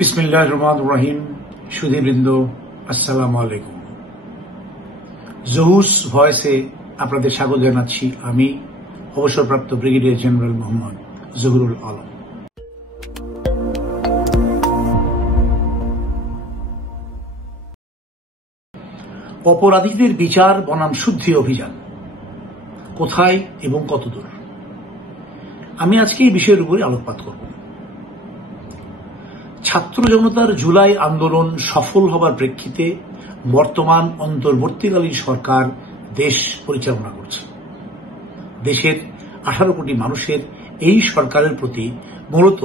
বিসমিল্লাহির রহমানির রহিম। সুধীবৃন্দ, আসসালামু আলাইকুম। জহুস ভয়েসে আপনাদের স্বাগত জানাচ্ছি। আমি অবসরপ্রাপ্ত ব্রিগেডিয়ার জেনারেল মোহাম্মদ জহুরুল আলম। অপরাধীদের বিচার বনাম শুদ্ধি অভিযান কোথায় এবং কতদূর, আমি আজকে এই বিষয়ের উপরে আলোকপাত করব। ছাত্র জনতার জুলাই আন্দোলন সফল হবার প্রেক্ষিতে বর্তমান অন্তর্বর্তীকালীন সরকার দেশ পরিচালনা করছে। দেশের 18 কোটি মানুষের এই সরকারের প্রতি মূলত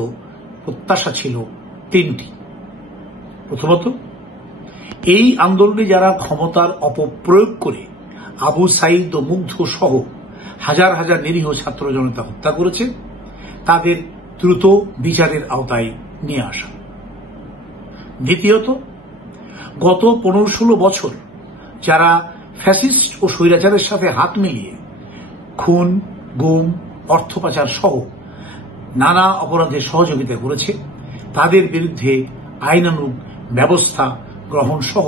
প্রত্যাশা ছিল তিনটি। প্রথমত, এই আন্দোলনে যারা ক্ষমতার অপপ্রয়োগ করে আবু সাঈদ ও মুগ্ধ সহ হাজার হাজার নিরীহ ছাত্র জনতা হত্যা করেছে, তাদের দ্রুত বিচারের আওতায় নিয়ে আসা। দ্বিতীয়ত, গত 15-16 বছর যারা ফ্যাসিস্ট ও স্বৈরাচারের সাথে হাত মিলিয়ে খুন, গুম, অর্থ পাচার সহ নানা অপরাধে সহযোগিতা করেছে, তাদের বিরুদ্ধে আইনানুগ ব্যবস্থা গ্রহণ সহ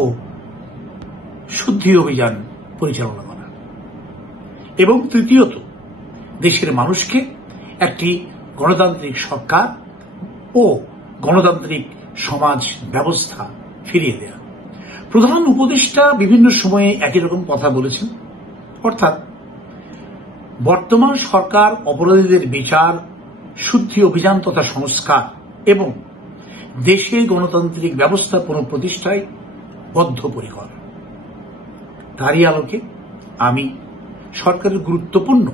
শুদ্ধি অভিযান পরিচালনা করা। এবং তৃতীয়ত, দেশের মানুষকে একটি গণতান্ত্রিক সরকার ও গণতান্ত্রিক সমাজ ব্যবস্থা ফিরিয়ে দেয়া। প্রধান উপদেষ্টা বিভিন্ন সময়ে একই রকম কথা বলেছেন, অর্থাৎ বর্তমান সরকার অপরাধীদের বিচার, শুদ্ধি অভিযান তথা সংস্কার এবং দেশে গণতান্ত্রিক ব্যবস্থা পুনঃপ্রতিষ্ঠায় বদ্ধপরিকর। তারই আলোকে আমি সরকারের গুরুত্বপূর্ণ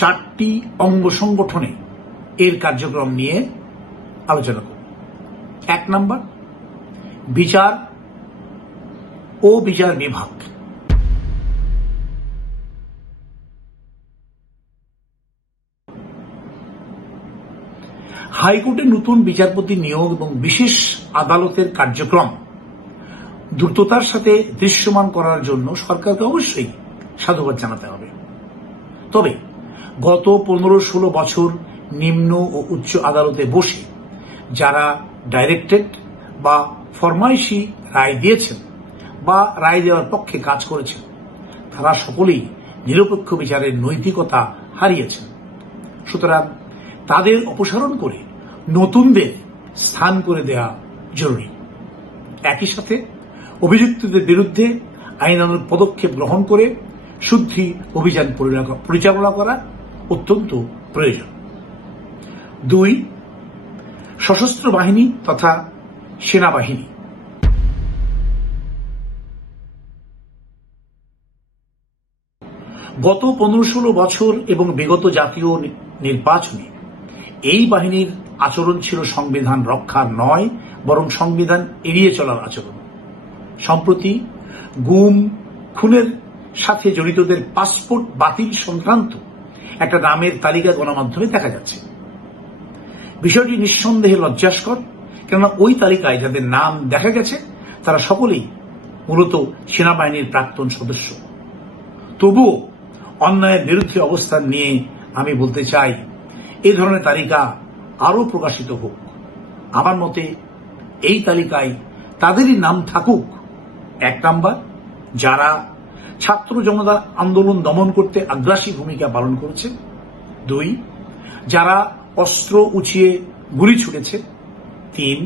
4টি অঙ্গ সংগঠনে এর কার্যক্রম নিয়ে আলোচনা করব। 1 নম্বর, বিচার ও বিচার বিভাগ। হাইকোর্টের নতুন বিচারপতি নিয়োগ এবং বিশেষ আদালতের কার্যক্রম দ্রুততার সাথে দৃশ্যমান করার জন্য সরকারকে অবশ্যই সাধুবাদ জানাতে হবে। তবে গত 15-16 বছর নিম্ন ও উচ্চ আদালতে বসে যারা ডাইরেক্টেড বা ফরমাইশি রায় দিয়েছেন বা রায় দেওয়ার পক্ষে কাজ করেছেন, তারা সকলেই নিরপেক্ষ বিচারের নৈতিকতা হারিয়েছেন। সুতরাং তাদের অপসারণ করে নতুনদের স্থান করে দেওয়া জরুরি। একই সাথে অভিযুক্তদের বিরুদ্ধে আইনানুগ পদক্ষেপ গ্রহণ করে শুদ্ধি অভিযান পরিচালনা করা অত্যন্ত প্রয়োজন। 2, সশস্ত্র বাহিনী তথা সেনাবাহিনী। গত 15-16 বছর এবং বিগত জাতীয় নির্বাচনে এই বাহিনীর আচরণ ছিল সংবিধান রক্ষার নয়, বরং সংবিধান এড়িয়ে চলার আচরণ। সম্প্রতি গুম, খুনের সাথে জড়িতদের পাসপোর্ট বাতিল সংক্রান্ত একটা নামের তালিকা গণমাধ্যমে দেখা যাচ্ছে। বিষয়টি নিঃসন্দেহে লজ্জাস্কর, কেননা ওই তালিকায় যাদের নাম দেখা গেছে তারা সকলেই মূলত সেনাবাহিনীর প্রাক্তন সদস্য। তবুও অন্যায়ের বিরুদ্ধে অবস্থান নিয়ে আমি বলতে চাই, এই ধরনের তালিকা আরও প্রকাশিত হোক। আমার মতে এই তালিকায় তাদেরই নাম থাকুক। 1 নম্বর, যারা ছাত্র জনতার আন্দোলন দমন করতে আগ্রাসী ভূমিকা পালন করেছে। 2, যারা অস্ত্র উঁচিয়ে গুলি ছুটেছে। 3,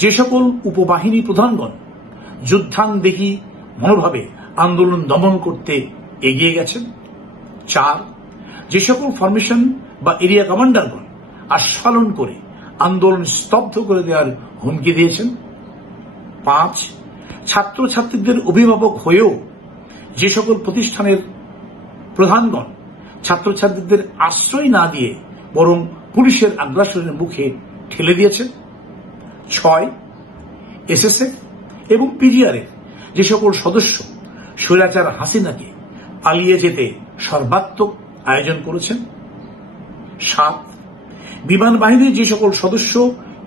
যে সকল উপবাহিনী প্রধানগণ যুদ্ধাঙ্গদেহী মনোভাবে আন্দোলন দমন করতে এগিয়ে গেছেন। 4, যে সকল ফরমেশন বা এরিয়া কমান্ডারগণ আস্ফালন করে আন্দোলন স্তব্ধ করে দেওয়ার হুমকি দিয়েছেন। 5, ছাত্রছাত্রীদের অভিভাবক হয়েও যে সকল প্রতিষ্ঠানের প্রধানগণ ছাত্রছাত্রীদের আশ্রয় না দিয়ে বরং পুলিশের আগ্রাসনের মুখে ঠেলে দিয়েছেন। 6, এসএসএফ এবং পিজিআরের যে সকল সদস্য স্বৈরাচার হাসিনাকে পালিয়ে যেতে সর্বাত্মক আয়োজন করেছেন। 7, বিমান বাহিনীর যে সকল সদস্য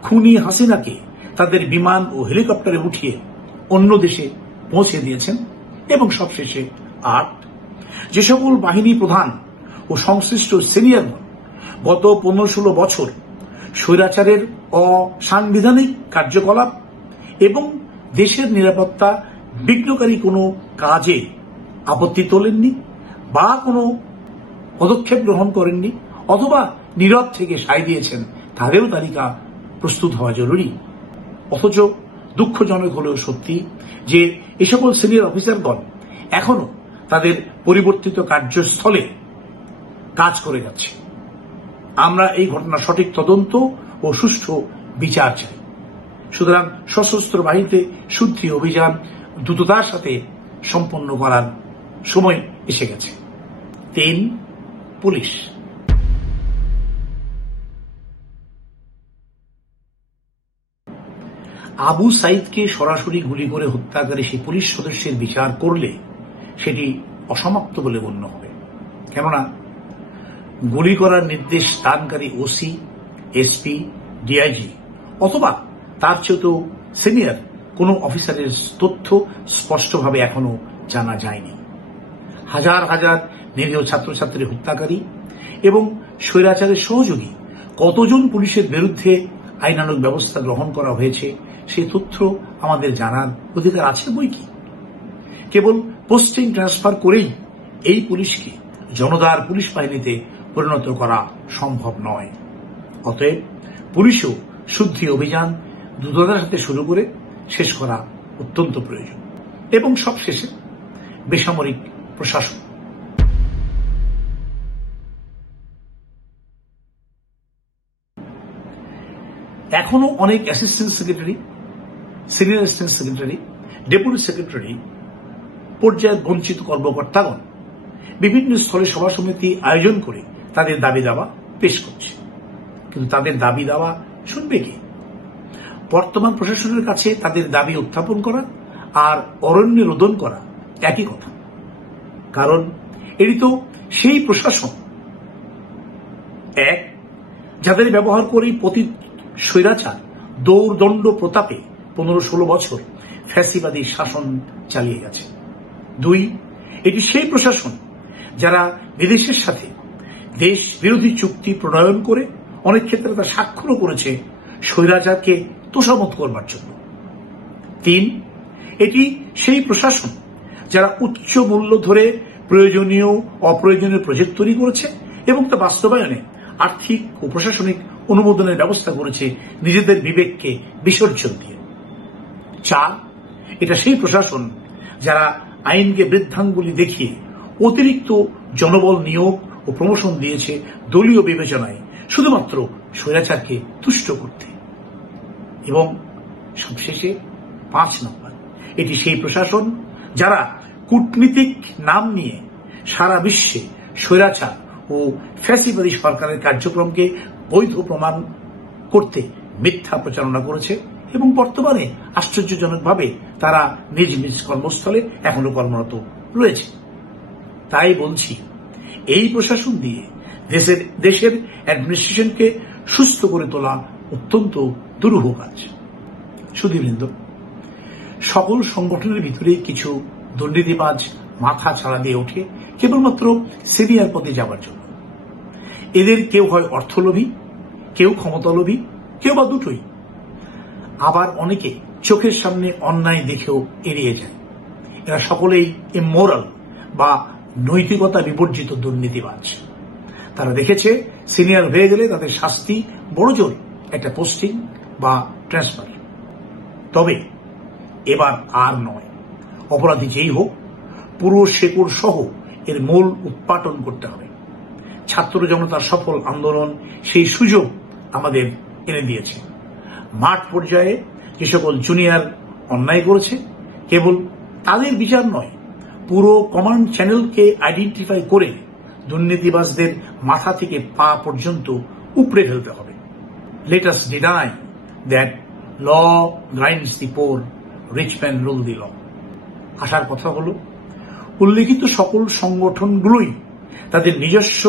খুনি হাসিনাকে তাদের বিমান ও হেলিকপ্টারে উঠিয়ে অন্য দেশে পৌঁছে দিয়েছেন। এবং সবশেষে 8, যে সকল বাহিনী প্রধান ও সংশ্লিষ্ট সিনিয়রগণ গত 15-16 বছর স্বৈরাচারের অসাংবিধানিক কার্যকলাপ এবং দেশের নিরাপত্তা বিঘ্নকারী কোনো কাজে আপত্তি তোলেননি বা কোনো পদক্ষেপ গ্রহণ করেননি অথবা নীরব থেকে সায় দিয়েছেন, তাদেরও তালিকা প্রস্তুত হওয়া জরুরি। অথচ দুঃখজনক হলেও সত্যি যে এ সকল সিনিয়র অফিসারগণ এখনো তাদের পরিবর্তিত কার্যস্থলে কাজ করে যাচ্ছে। আমরা এই ঘটনার সঠিক তদন্ত ও সুষ্ঠু বিচার চাই। সুতরাং সশস্ত্র বাহিনীতে শুদ্ধি অভিযান দ্রুততার সাথে সম্পন্ন করার সময় এসে গেছে। 3. পুলিশ। আবু সাইদকে সরাসরি গুলি করে হত্যাকারী সেই পুলিশ সদস্যের বিচার করলে সেটি অসমাপ্ত বলে গণ্য হবে। কেননা গুলি করার নির্দেশ দানকারী ওসি, এসপি, ডিআইজি অথবা তার চেয়েও সিনিয়র কোনো অফিসারের তথ্য স্পষ্টভাবে এখনো জানা যায়নি। হাজার হাজার নিরীহ ছাত্রছাত্রী হত্যাকারী এবং স্বৈরাচারের সহযোগী কতজন পুলিশের বিরুদ্ধে আইনানুগ ব্যবস্থা গ্রহণ করা হয়েছে সেই তথ্য আমাদের জানার অধিকার আছে বই কি। কেবল পোস্টিং ট্রান্সফার করেই এই পুলিশকে জনতার পুলিশ বাহিনীতে পরিণত করা সম্ভব নয়। অতএব পুলিশও শুদ্ধি অভিযান দ্রুততার সাথে শুরু করে শেষ করা অত্যন্ত প্রয়োজন। এবং সবশেষে বেসামরিক প্রশাসন। এখনো অনেক assistant secretary, senior assistant secretary, deputy secretary পর্যায়ের বঞ্চিত কর্মকর্তাগণ বিভিন্ন স্থলে সভা সমিতি আয়োজন করে তাদের দাবি দাওয়া পেশ করছে। কিন্তু তাদের দাবি দাওয়া শুনবে কে? বর্তমান প্রশাসনের কাছে তাদের দাবি উত্থাপন করা আর অরণ্য রোদন করা একই কথা। কারণ এটি তো সেই প্রশাসন এক যাদের ব্যবহার করেই পতিত স্বৈরাচার দৌর্দণ্ড প্রতাপে 15-16 বছর ফ্যাসিবাদী শাসন চালিয়ে গেছে। 2, এটি সেই প্রশাসন যারা বিদেশের সাথে দেশ বিরোধী চুক্তি প্রণয়ন করে অনেক ক্ষেত্রে তা স্বাক্ষরও করেছে স্বৈরাচারকে তোষামত করবার জন্য। 3, এটি সেই প্রশাসন যারা উচ্চ মূল্য ধরে প্রয়োজনীয় অপ্রয়োজনীয় প্রজেক্ট তৈরি করেছে এবং তা বাস্তবায়নে আর্থিক ও প্রশাসনিক অনুমোদনের ব্যবস্থা করেছে নিজেদের বিবেককে বিসর্জন দিয়ে। 4, এটা সেই প্রশাসন যারা আইনকে বৃদ্ধাঙ্গুলি দেখিয়ে অতিরিক্ত জনবল নিয়োগ ও প্রমোশন দিয়েছে দলীয় বিবেচনায় শুধুমাত্র স্বৈরাচারকে তুষ্ট করতে। এবং সবশেষে 5 নম্বর, এটি সেই প্রশাসন যারা কূটনীতিক নাম নিয়ে সারা বিশ্বে স্বৈরাচার ও ফ্যাসিবাদী সরকারের কার্যক্রমকে বৈধ প্রমাণ করতে মিথ্যা প্রচারণা করেছে এবং বর্তমানে আশ্চর্যজনকভাবে তারা নিজ নিজ কর্মস্থলে এখনো কর্মরত রয়েছে। তাই বলছি, এই প্রশাসন দিয়ে দেশের অ্যাডমিনিস্ট্রেশনকে সুস্থ করে তোলা অত্যন্ত দুরূহ কাজ। সুধীবৃন্দ, সকল সংগঠনের ভিতরে কিছু দুর্নীতিবাজ মাথা ছাড়া দিয়ে ওঠে কেবলমাত্র সিনিয়র পদে যাবার জন্য। এদের কেউ হয় অর্থলোভী, কেউ ক্ষমতালোভী, কেউ বা দুটোই। আবার অনেকে চোখের সামনে অন্যায় দেখেও এড়িয়ে যায়। এরা সকলেই ইমোরাল বা নৈতিকতা বিবর্জিত দুর্নীতিবাজ। তারা দেখেছে সিনিয়র হয়ে গেলে তাদের শাস্তি বড়জোর একটা পোস্টিং বা ট্রান্সফার। তবে এবার আর নয়। অপরাধী যেই হোক, পুরো শেকড় সহ এর মূল উৎপাটন করতে হবে। ছাত্র জনতার সফল আন্দোলন সেই সুযোগ আমাদের এনে দিয়েছে। মাঠ পর্যায়ে যে সকল জুনিয়র অন্যায় করেছে, কেবল তাদের বিচার নয়, পুরো কমান্ড চ্যানেলকে আইডেন্টিফাই করে দুর্নীতিবাজদের মাথা থেকে পা পর্যন্ত উপড়ে ফেলতে হবে। Let us deny that law grinds the poor, rich man rule the law. আসার কথা হলো, উল্লেখিত সকল সংগঠনগুলোই তাদের নিজস্ব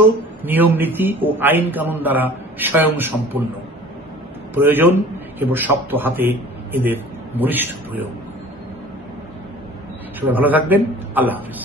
নিয়ম নীতি ও আইন কানুন দ্বারা স্বয়ং সম্পূর্ণ। প্রয়োজন কেবল শক্ত হাতে এদের বলিষ্ঠ প্রয়োগ। সবাই ভালো থাকবেন। আল্লাহ হাফেজ।